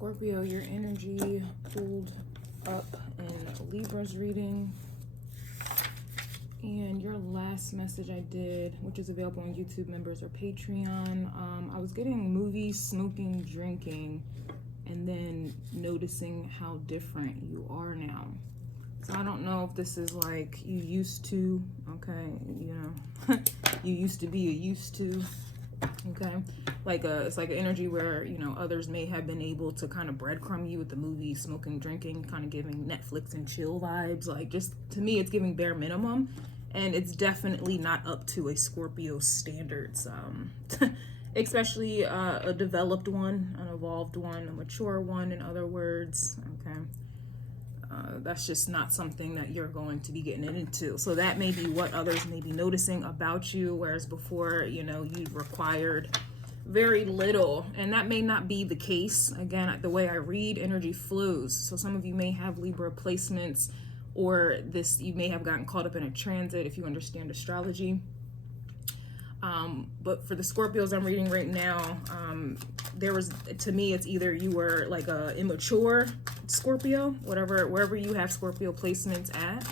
Scorpio, your energy pulled up in Libra's reading. And your last message I did, which is available on YouTube members or Patreon, I was getting movies, smoking, drinking, and then noticing how different you are now. So I don't know if this is like you used to, okay, you know, you used to be a used to, okay, like it's like an energy where, you know, others may have been able to kind of breadcrumb you with the movies, smoking, drinking, kind of giving Netflix and chill vibes. Like, just to me, it's giving bare minimum, and it's definitely not up to a Scorpio standards, especially a developed one, an evolved one, a mature one, in other words, okay. That's just not something that you're going to be getting into. So that may be what others may be noticing about you, whereas before, you know, you required very little, and that may not be the case. Again, the way I read, energy flows. So some of you may have Libra placements, or this, you may have gotten caught up in a transit if you understand astrology. But for the Scorpios I'm reading right now, there was, to me, it's either you were like a immature Scorpio, wherever you have Scorpio placements at,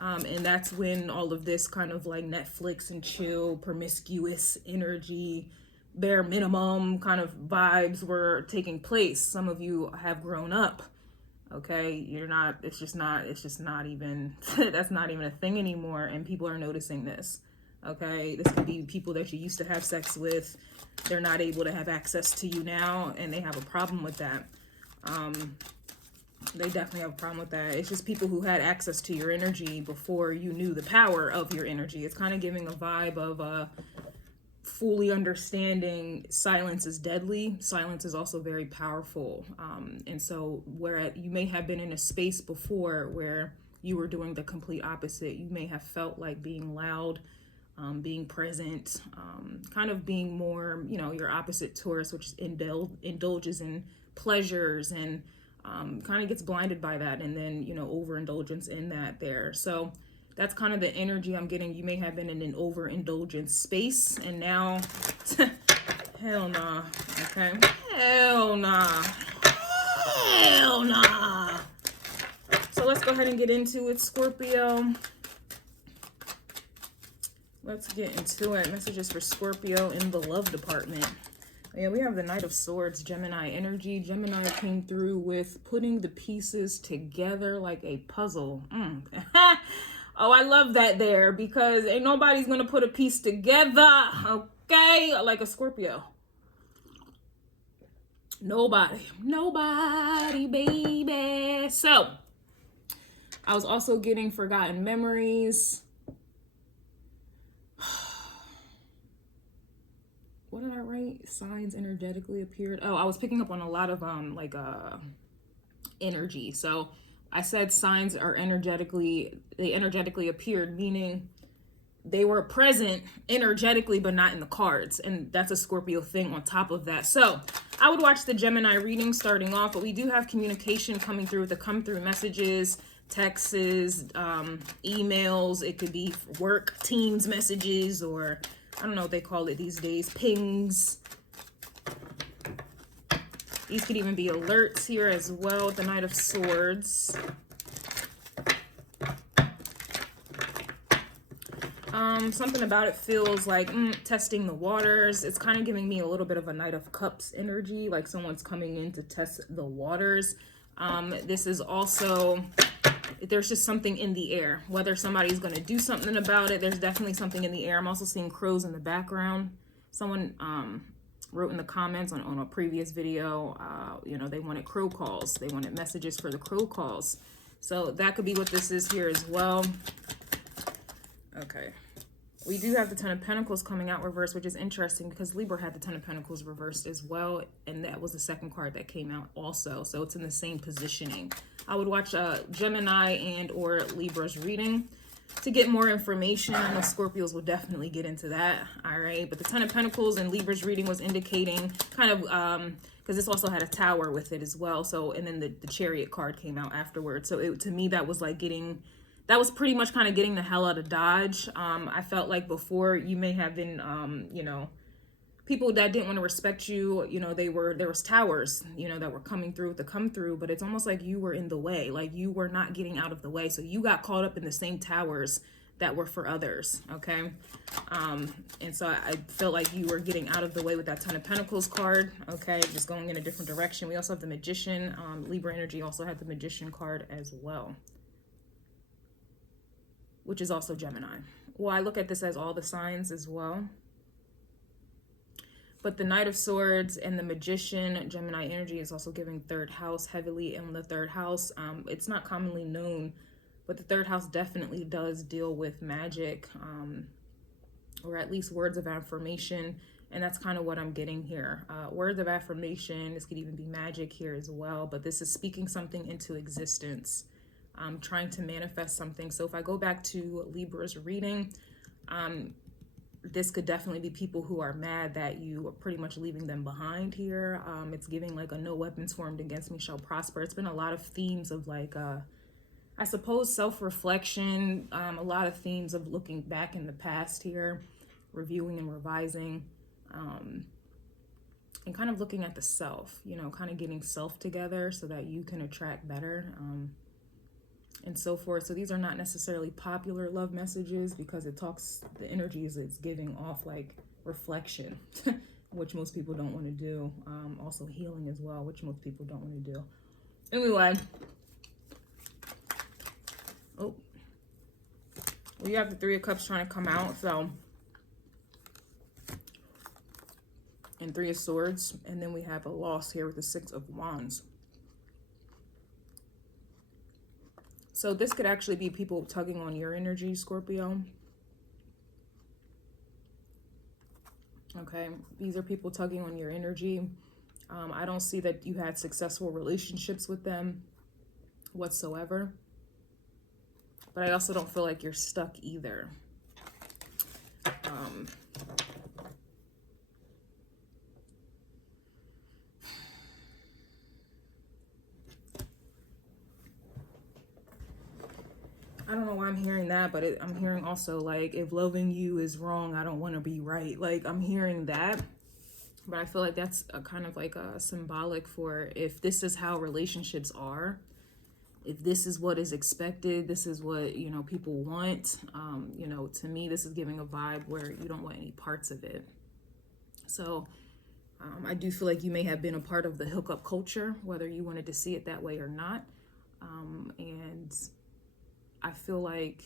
and that's when all of this kind of like Netflix and chill, promiscuous energy, bare minimum kind of vibes were taking place. Some of you have grown up, okay? You're not, it's just not even, that's not even a thing anymore, and people are noticing this. Okay, this could be people that you used to have sex with. They're not able to have access to you now, and they have a problem with that. They definitely have a problem with that. It's just people who had access to your energy before you knew the power of your energy. It's kind of giving a vibe of fully understanding silence is deadly. Silence is also very powerful. And so where you may have been in a space before where you were doing the complete opposite, you may have felt like being loud, being present, kind of being more, you know, your opposite Taurus, which indulges in pleasures and kind of gets blinded by that, and then, you know, overindulgence in that there. So that's kind of the energy I'm getting. You may have been in an overindulgence space, and now, hell nah, okay? Hell nah. Hell nah. So let's go ahead and get into it, Scorpio. Let's get into it. Messages for Scorpio in the love department. Yeah, we have the Knight of Swords, Gemini energy. Gemini came through with putting the pieces together like a puzzle. Oh, I love that there, because ain't nobody's going to put a piece together, okay, like a Scorpio. Nobody, baby. So, I was also getting forgotten memories. What did I write? Signs energetically appeared. Oh, I was picking up on a lot of energy. So I said signs are energetically appeared, meaning they were present energetically but not in the cards, and that's a Scorpio thing on top of that. So I would watch the Gemini reading starting off, but we do have communication coming through with the come through messages, texts, emails. It could be work Teams messages, or I don't know what they call it these days, pings. These could even be alerts here as well with the Knight of Swords. Something about it feels like testing the waters. It's kind of giving me a little bit of a Knight of Cups energy, like someone's coming in to test the waters. This is also, there's just something in the air, whether somebody's going to do something about it. There's definitely something in the air. I'm also seeing crows in the background. Someone wrote in the comments on a previous video, you know, they wanted crow calls. They wanted messages for the crow calls. So that could be what this is here as well. Okay. We do have the Ten of Pentacles coming out reversed, which is interesting because Libra had the Ten of Pentacles reversed as well, and that was the second card that came out also. So it's in the same positioning. I would watch Gemini and or Libra's reading to get more information. I know Scorpios will definitely get into that. All right, but the Ten of Pentacles and Libra's reading was indicating kind of because this also had a tower with it as well. So, and then the Chariot card came out afterwards. So to me, that was like getting, that was pretty much kind of getting the hell out of Dodge. I felt like before you may have been, you know, people that didn't want to respect you, you know, there was towers, you know, that were coming through to come through, but it's almost like you were in the way, like you were not getting out of the way. So you got caught up in the same towers that were for others, okay? And so I feel like you were getting out of the way with that Ten of Pentacles card, okay? Just going in a different direction. We also have the Magician. Libra energy also had the Magician card as well, which is also Gemini. Well, I look at this as all the signs as well. But the Knight of Swords and the Magician, Gemini energy, is also giving third house, heavily in the third house. It's not commonly known, but the third house definitely does deal with magic, or at least words of affirmation. And that's kind of what I'm getting here. Words of affirmation, this could even be magic here as well, but this is speaking something into existence, trying to manifest something. So if I go back to Libra's reading, this could definitely be people who are mad that you are pretty much leaving them behind here. It's giving like a no weapons formed against me shall prosper. It's been a lot of themes of like, I suppose, self-reflection, a lot of themes of looking back in the past here, reviewing and revising, and kind of looking at the self, you know, kind of getting self together so that you can attract better, and so forth. So these are not necessarily popular love messages because it talks, the energies it's giving off like reflection, which most people don't want to do. Also healing as well, which most people don't want to do. Anyway, oh, we have the Three of Cups trying to come out, so, and Three of Swords, and then we have a loss here with the Six of Wands. So this could actually be people tugging on your energy, Scorpio. Okay, these are people tugging on your energy. I don't see that you had successful relationships with them whatsoever. But I also don't feel like you're stuck either. I don't know why I'm hearing that, but I'm hearing also like, if loving you is wrong, I don't want to be right. Like, I'm hearing that, but I feel like that's a kind of like a symbolic for if this is how relationships are, if this is what is expected, this is what, you know, people want. You know, to me, this is giving a vibe where you don't want any parts of it. So I do feel like you may have been a part of the hookup culture, whether you wanted to see it that way or not. And I feel like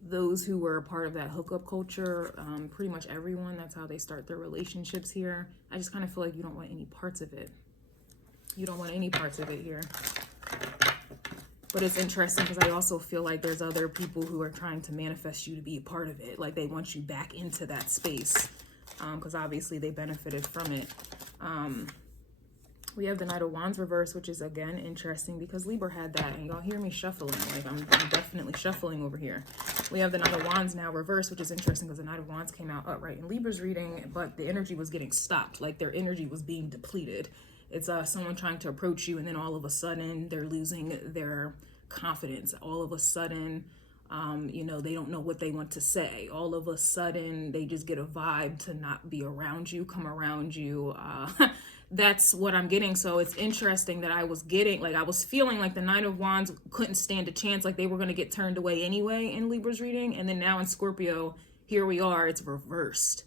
those who were a part of that hookup culture, pretty much everyone, that's how they start their relationships here. I just kind of feel like you don't want any parts of it. You don't want any parts of it here. But it's interesting because I also feel like there's other people who are trying to manifest you to be a part of it. Like they want you back into that space because obviously they benefited from it. We have the Knight of Wands reverse, which is, again, interesting because Libra had that. And y'all hear me shuffling. Like, I'm definitely shuffling over here. We have the Knight of Wands now reverse, which is interesting because the Knight of Wands came out upright in Libra's reading, but the energy was getting stopped. Like, their energy was being depleted. It's someone trying to approach you, and then all of a sudden, they're losing their confidence. All of a sudden, you know, they don't know what they want to say. All of a sudden, they just get a vibe to not be around you, come around you. That's what I'm getting. So it's interesting that I was getting, like, I was feeling like the Knight of Wands couldn't stand a chance, like they were going to get turned away anyway in Libra's reading. And then now in Scorpio, here we are, it's reversed.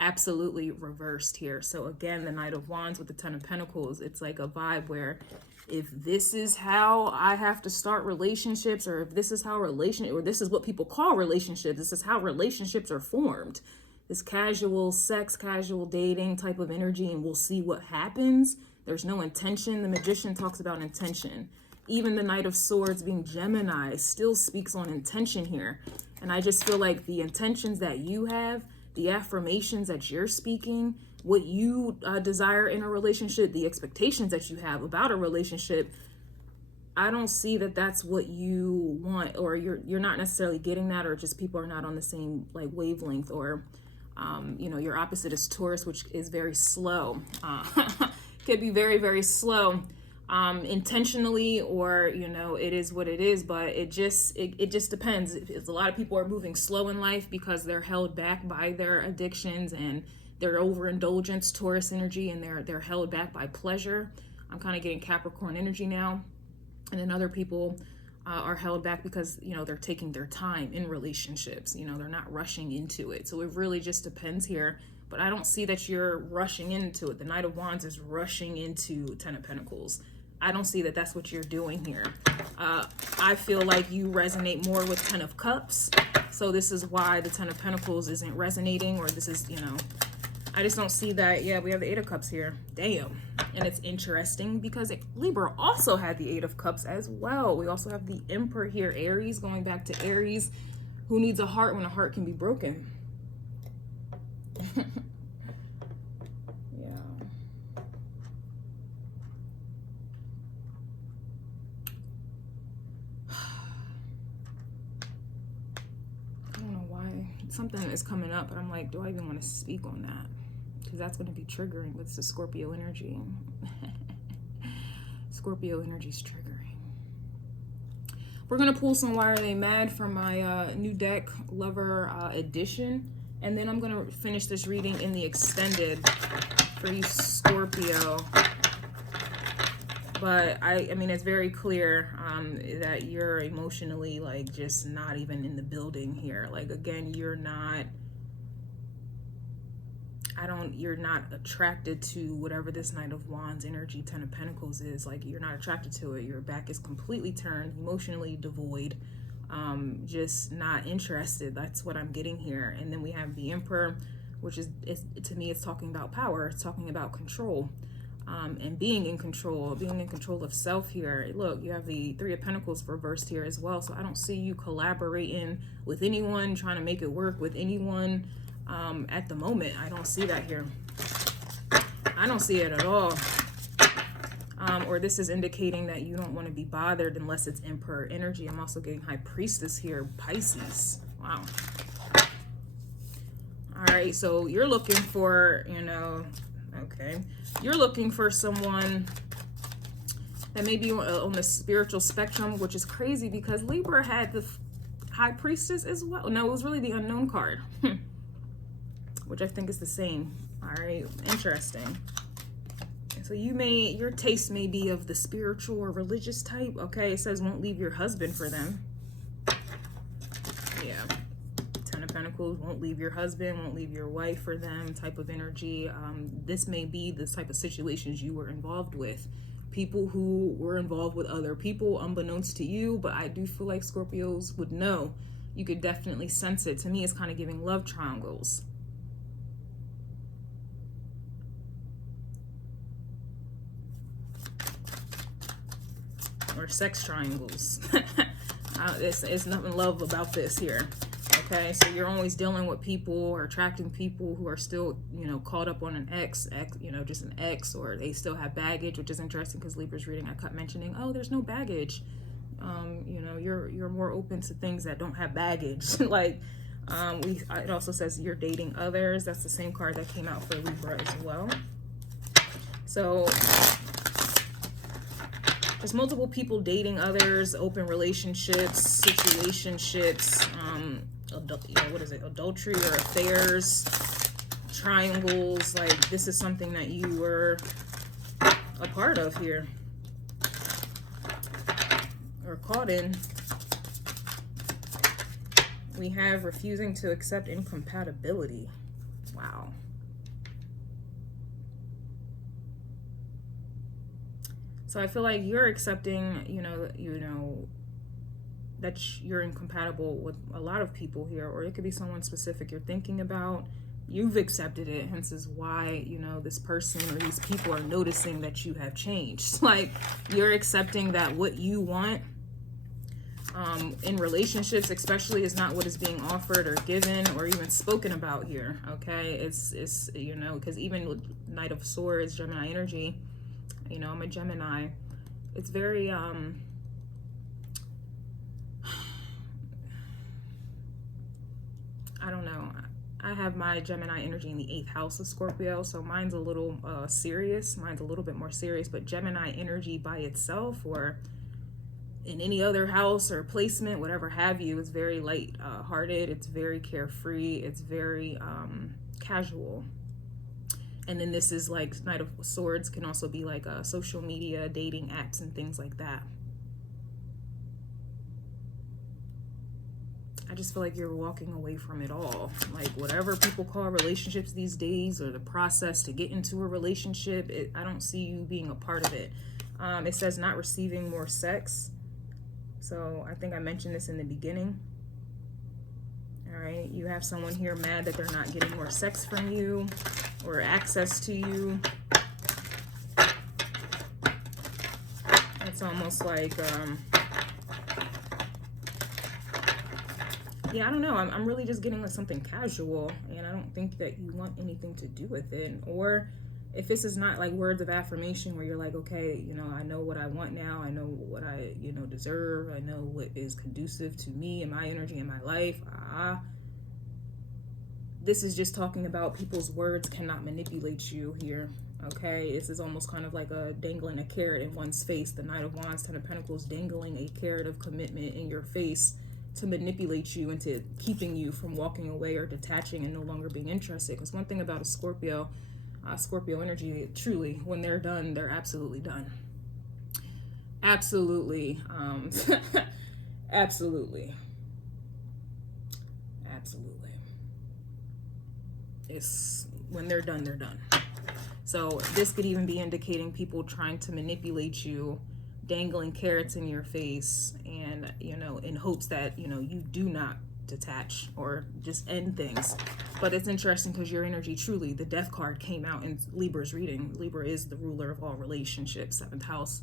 Absolutely reversed here. So again, the Knight of Wands with the Ten of Pentacles, it's like a vibe where if this is how I have to start relationships, or if this is how or this is what people call relationships, this is how relationships are formed. This casual sex, casual dating type of energy, and we'll see what happens. There's no intention. The Magician talks about intention. Even the Knight of Swords being Gemini still speaks on intention here. And I just feel like the intentions that you have, the affirmations that you're speaking, what you desire in a relationship, the expectations that you have about a relationship, I don't see that that's what you want, or you're not necessarily getting that, or just people are not on the same like wavelength, or you know, your opposite is Taurus, which is very slow. Could be very, very slow. intentionally, or you know, it is what it is. But it just depends. It's, a lot of people are moving slow in life because they're held back by their addictions and their overindulgence, Taurus energy, and they're held back by pleasure. I'm kind of getting Capricorn energy now. And then other people are held back because, you know, they're taking their time in relationships. You know, they're not rushing into it. So it really just depends here. But I don't see that you're rushing into it. The Knight of Wands is rushing into Ten of Pentacles. I don't see that that's what you're doing here. I feel like you resonate more with Ten of Cups. So this is why the Ten of Pentacles isn't resonating, or this is, you know, I just don't see that. Yeah, we have the Eight of Cups here. Damn. And it's interesting because Libra also had the Eight of Cups as well. We also have the Emperor here, Aries, going back to Aries. Who needs a heart when a heart can be broken? Yeah. I don't know why. Something is coming up, but I'm like, do I even want to speak on that? Because that's going to be triggering. It's the Scorpio energy. Scorpio energy's triggering. We're going to pull some Why Are They Mad from my new deck, Lover Edition. And then I'm going to finish this reading in the extended for you, Scorpio. But I mean, it's very clear that you're emotionally, like, just not even in the building here. Like, again, you're not... you're not attracted to whatever this Knight of Wands energy, Ten of Pentacles is. Like, you're not attracted to it. Your back is completely turned, emotionally devoid, just not interested. That's what I'm getting here. And then we have the Emperor, which is to me, it's talking about power. It's talking about control, and being in control of self here. Look, you have the Three of Pentacles reversed here as well. So I don't see you collaborating with anyone, trying to make it work with anyone. At the moment, I don't see that here. I don't see it at all. Or this is indicating that you don't want to be bothered unless it's Emperor energy. I'm also getting High Priestess here, Pisces. Wow. All right, so you're looking for, you know, okay, you're looking for someone that may be on the spiritual spectrum, which is crazy because Libra had the High Priestess as well. No, it was really the Unknown card. Which I think is the same. All right, interesting. So your taste may be of the spiritual or religious type. Okay, it says won't leave your husband for them. Yeah, Ten of Pentacles, won't leave your husband, won't leave your wife for them type of energy. This may be the type of situations you were involved with. People who were involved with other people unbeknownst to you, but I do feel like Scorpios would know. You could definitely sense it. To me, it's kind of giving love triangles. Or sex triangles. It's nothing love about this here. Okay, so you're always dealing with people or attracting people who are still, you know, caught up on an ex, you know, just an ex, or they still have baggage, which is interesting because Libra's reading, I kept mentioning, oh, there's no baggage. You know, you're more open to things that don't have baggage. Like, it also says you're dating others. That's the same card that came out for Libra as well. So there's multiple people dating others, open relationships, situationships, you know, what is it, adultery or affairs, triangles. Like, this is something that you were a part of here, or caught in. We have refusing to accept incompatibility. Wow. So I feel like you're accepting, you know, that you're incompatible with a lot of people here, or it could be someone specific you're thinking about. You've accepted it, hence is why, you know, this person or these people are noticing that you have changed. Like, you're accepting that what you want in relationships especially is not what is being offered or given or even spoken about here. Okay, it's you know, because even with Knight of Swords, Gemini energy, you know, I'm a Gemini. It's very I don't know. I have my Gemini energy in the 8th house of Scorpio, so mine's a little serious. Mine's a little bit more serious, but Gemini energy by itself or in any other house or placement, whatever have you, is very light hearted. It's very carefree. It's very casual. And then this is like Knight of Swords, can also be like social media, dating apps and things like that. I just feel like you're walking away from it all. Like whatever people call relationships these days, or the process to get into a relationship, I don't see you being a part of it. It says not receiving more sex. So I think I mentioned this in the beginning. All right, you have someone here mad that they're not getting more sex from you or access to you. It's almost like, yeah, I don't know. I'm really just getting like something casual, and I don't think that you want anything to do with it. Or if this is not like words of affirmation where you're like, okay, you know, I know what I want now. I know what I, you know, deserve. I know what is conducive to me and my energy in my life. This is just talking about people's words cannot manipulate you here. Okay, this is almost kind of like a dangling a carrot in one's face. The Knight of Wands, 10 of Pentacles, dangling a carrot of commitment in your face to manipulate you into keeping you from walking away or detaching and no longer being interested. Because one thing about a Scorpio, Scorpio energy, truly, when they're done, they're absolutely done. Absolutely. Absolutely. Absolutely. It's when they're done, they're done. So this could even be indicating people trying to manipulate you, dangling carrots in your face, and, you know, in hopes that, you know, you do not detach or just end things. But it's interesting because your energy, truly, the Death card came out in Libra's reading. Libra is the ruler of all relationships, 7th house,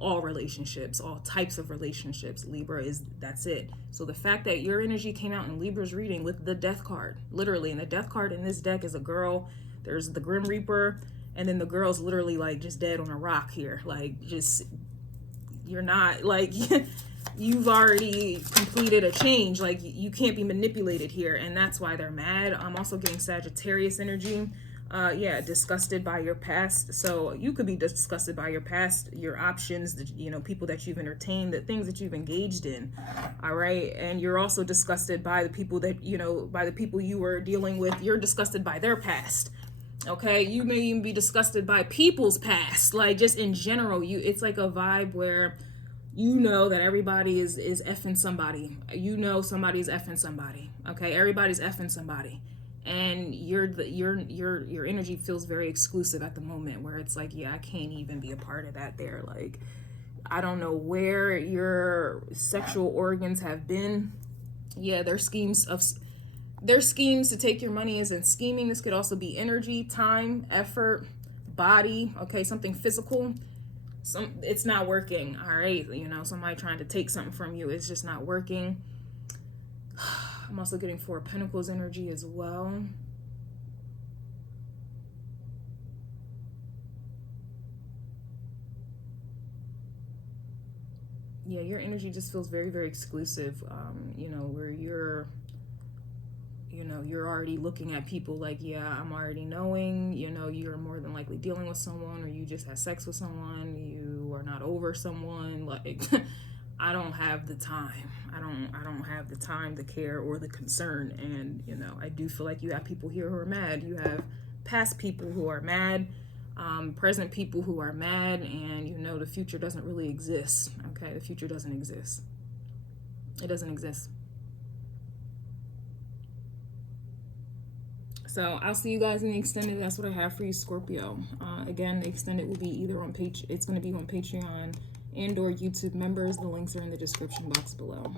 all relationships, all types of relationships. Libra is, that's it. So the fact that your energy came out in Libra's reading with the Death card, literally, and the Death card in this deck is a girl. There's the Grim Reaper, and then the girl's literally like just dead on a rock here. Like, just, you're not like you've already completed a change. Like, you can't be manipulated here, and that's why they're mad. I'm also getting Sagittarius energy. Yeah, disgusted by your past. So you could be disgusted by your past, your options, the, you know, people that you've entertained, the things that you've engaged in. All right, and you're also disgusted by the people that, you know, by the people you were dealing with. You're disgusted by their past. Okay, you may even be disgusted by people's past, like just in general. It's like a vibe where you know that everybody is effing somebody. You know somebody's effing somebody. Okay, everybody's effing somebody, and your energy feels very exclusive at the moment, where it's like, yeah, I can't even be a part of that. There, like, I don't know where your sexual organs have been. Yeah, their schemes to take your money isn't scheming. This could also be energy, time, effort, body. Okay, something physical. It's not working. All right, you know, somebody trying to take something from you. It's just not working. I'm also getting 4 of Pentacles energy as well. Yeah, your energy just feels very, very exclusive. You know, where you're already looking at people like, yeah, I'm already knowing, you know, you're more than likely dealing with someone, or you just had sex with someone, you are not over someone. Like, I don't have the time. I don't have the time, the care, or the concern. And, you know, I do feel like you have people here who are mad. You have past people who are mad, present people who are mad, and, you know, the future doesn't really exist. Okay, the future doesn't exist. It doesn't exist. So I'll see you guys in the extended. That's what I have for you, Scorpio. Again, the extended will be either on it's going to be on Patreon and or YouTube members. The links are in the description box below.